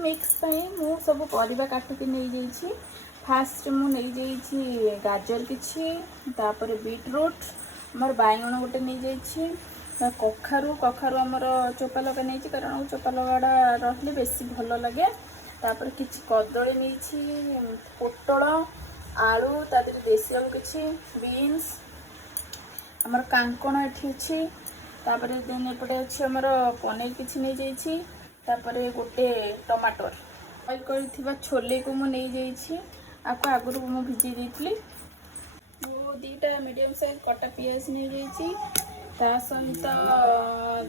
Mix मु सब परिबा काटिकी नहीं जाइए। फास्ट मु नहीं जाइए गाजर किछि, तापर बीटरूट आमर बैगण गोटे नहीं जाइए, कखारू कखारू आमर चोपा लगा नहीं कारण चोपा लगाटा रही बेसी भल लगे। तापर किछि कदली नहीं, पोटल आलू तादे देसी आलू किछि, बीन्स आमर कांकण एठी अछि। तापर देन एपटे अछि आमर पनीर किछि नहीं जाइए। तापर गोटे टमाटर बॉइल कर छोले को मुझे नहीं जाइए, आपको आगुरी मुझे भिजई देती। वो दीटा मीडियम साइज कटा पियाज नहीं जाइए, सहित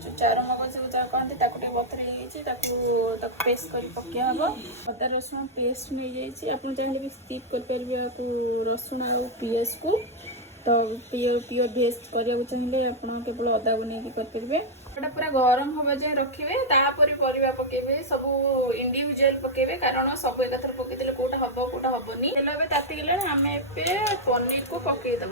जो चार मगज जहाँ कहते बथर पेस्ट कर पकिया हम। अदा रसुण पेस्ट नहीं जाइए, आप चाहिए भी स्किप कर रसुण आ पियाज को। तो प्योर भेज करने चाहिए आप केवल अदा को नहीं करेंगे। पूरा गरम हवा जाए रखिए, तापर परिवा पकेबे सब इंडिविजुअल पकेबे कारण सब एक पकईदे कौटा हम कौटा हेनी। तेल ए तातीगले आम ए पनीर को पकईदे।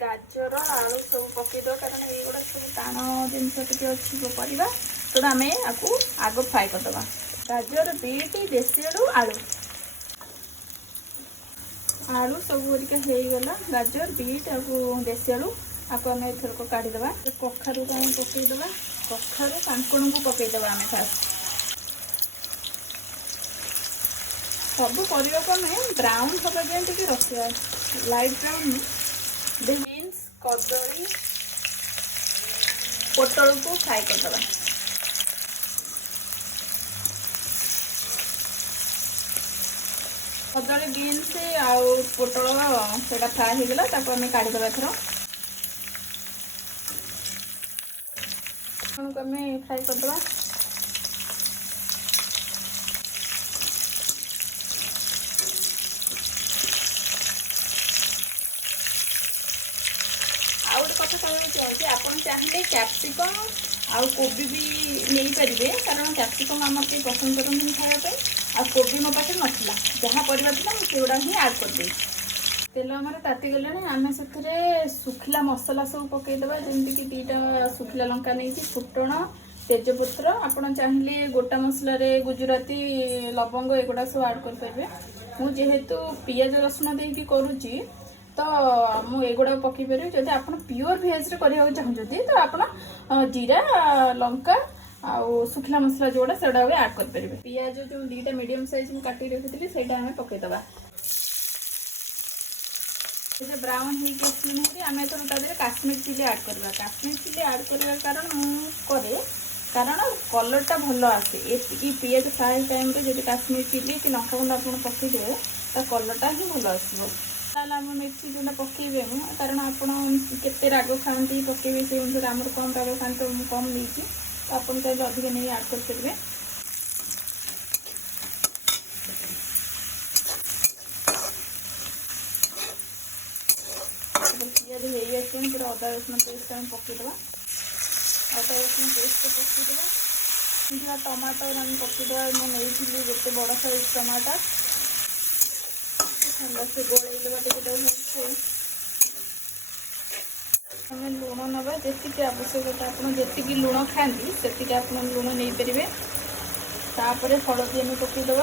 गाजर आलू सब पकईद कारण ये गुड़ा सब टाण जिनस टी अच्छी परिवा, तेणु आम आपको आग फ्राए करदे। गाजर बीट देसी आलू आलू सब हरिका होगला। गाजर बीट आ देसी आलू आपको आम एथरक काढ़ीदे। कखारू को आम पकईदे, कखारू कांकण को पकईदे। आम फास्ट सब परिवा को आम ब्राउन हवा जाए टी रखा, लाइट ब्राउन। बीन्स कदली पोटल को फ्राए करदे। कदली बीन्स आउ पोटल से फ्राए होगला, आम काढ़ीदे। एथर आम फ्राए करदे। आउ गोटे कथा कहना चाहिए, आप चाहिए कैप्सिकम आउ कोबी भी नहीं पारे कारण कैप्सिकम आम कहीं पसंद करते खायापी। आ कोबी मो पाखे नाला, जहाँ परिवा था मुझे ही आड कर। तेल आम तातीगले आम से सुखिला मसला सब पकईदे, जमीक दीटा सुखिला लंका नहीं, फुटण तेजपत्र आपड़ चाहिए गोटा मसलार गुजराती लवंग एगुड़ा सब आड करेंगे। मुझेतु पियाज रसुण देकी करुच्ची तो मुझे एगुड़ा पकई पारि। जदि आप प्योर भेज करने चाहते तो आप जीरा लंका आउ सुखिला मसला जोड़ा से आड करेंगे। पियाज जो दीटा मीडियम साइज में काटी रखी से पकईदे। ब्राउन होती आम एथर काश्मीर चिली आड करवा। काश्मीर चिली आड कर कारण मुझे कारण कलरटा भल आसे। ये पियाज फ्राए टाइम जब काश्मीर चिली कि लंका गुंड आप पकईदे तो कलरटा ही भल आसो। आम मिर्ची जो पकईबे कारण आपते राग खाती पकईबे से अनुसार आम कम राग खाते तो कम नहीं, तो आपन चाहिए अधिक नहीं आड करेंगे। पियाज हो पूरा अदा रसुण पेस्ट आम पकईदे। अदा रसुण पेस्ट पकईदे। टमाटर आम पकईदे। मुझे गोटे बड़ साइज टमाटर भलसे गोलईदे टे। आम लुण नवा जी आवश्यकता आप जी लुण खाती से आप लुण नहीं पारे। तापर हलदी आम पकईदे।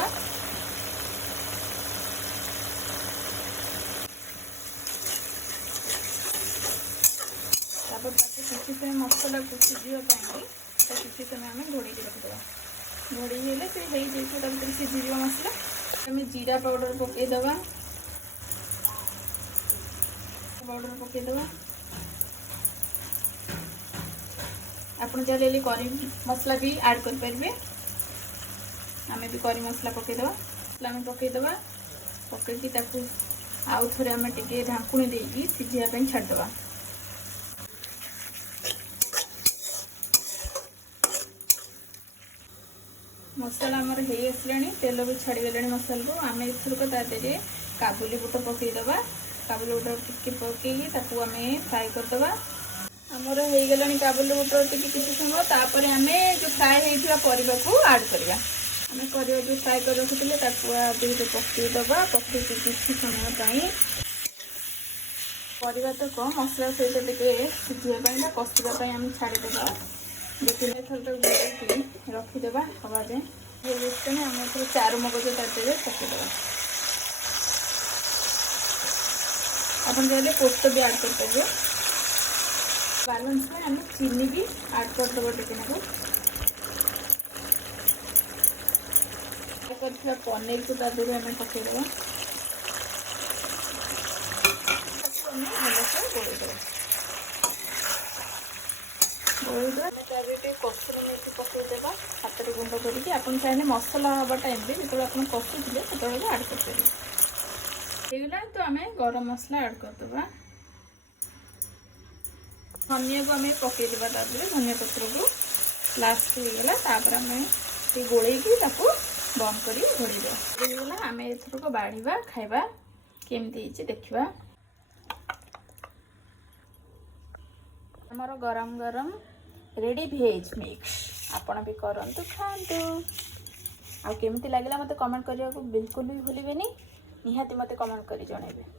तापर किसी समय मसला को सिझापी किसी समय आम घोड़े रखीदे। घोड़े हेले से सिझ मसला। आम जीरा पाउडर पकईदे। पाउडर पकईदे। आप चाहिए करी मसला भी ऐड करेंगे। आम भी करी मसला पकईदे। मसला आम पकईदे पकईकी आउ थे आम टे ढाकुणी देकी सिझापी छाड़दे। मसला आमर हो आसला, तेल भी छाड़गले मसला को। आम एथरक तादे काबुली बुट पकईदे। काबुली बुट टिके पकईकी आम फ्राए करदे। आमर हो गला काबुली बुट टिके किसी समय। तापर आम जो फ्राए होता परिवा को आड करवा। आम परिवा जो फ्राए कर रखी पकईदे। पकईकी किसी समय ପରିବା ତ କମ୍, ମସଲା ସହିତ ଟିକେ ସିଝିବା ପାଇଁ ବା କଷିବା ପାଇଁ ଆମେ ଛାଡ଼ିଦେବା। 2-3 ଥର ତାକୁ ଗୋଳେଇକି ରଖିଦେବା ହବା ଯାଏଁ। ଆମେ ଏଥିରେ ଚାରୁମଗଜ ତା ଦେହରେ ପକାଇଦେବା। ଆପଣ ଚାହିଁଲେ ପୋସ୍ତ ବି ଆଡ଼୍ କରିପାରିବେ। ବାଲାନ୍ସ ପାଇଁ ଆମେ ଚିନି ବି ଆଡ଼୍ କରିଦେବା ଟିକେ ନାକୁ। କରିଥିବା ପନିରକୁ ତା ଦେହରେ ଆମେ ପକାଇଦେବା। ଆମେ ଭଲସେ ଗୋଳେଇଦେବା। ଆମେ ତା ଦେହରେ ଟିକେ କସ୍ତୁରୀ ମେଥି ପକାଇଦେବା ହାତରେ ଗୁଣ୍ଡ କରିକି। ଆପଣ ଚାହିଁଲେ ମସଲା ହେବା ଟାଇମ୍ରେ ଯେତେବେଳେ ଆପଣ କଷୁଥିବେ ସେତେବେଳେ ବି ଆଡ଼୍ କରିପାରିବେ। ହେଇଗଲା ତ ଆମେ ଗରମ ମସଲା ଆଡ଼୍ କରିଦେବା। ଧନିଆକୁ ଆମେ ପକାଇଦେବା ତା ଦେହରେ, ଧନିଆ ପତ୍ରକୁ ଲାଷ୍ଟକୁ ହେଇଗଲା। ତାପରେ ଆମେ ଟିକେ ଗୋଳେଇକି ତାକୁ ବନ୍ଦ କରି ଘୋଡ଼େଇଦେବା। ହେଇଗଲା, ଆମେ ଏଥରକ ବାଢ଼ିବା, ଖାଇବା କେମିତି ହେଇଛି ଦେଖିବା। ଆମର ଗରମ ଗରମ ରେଡ଼ି ଭେଜ୍ ମିକ୍ସ। ଆପଣ ବି କରନ୍ତୁ, ଖାଆନ୍ତୁ। ଆଉ କେମିତି ଲାଗିଲା ମୋତେ କମେଣ୍ଟ କରିବାକୁ ବିଲକୁଲ ବି ଭୁଲିବେନି। ନିହାତି ମୋତେ କମେଣ୍ଟ କରି ଜଣାଇବେ।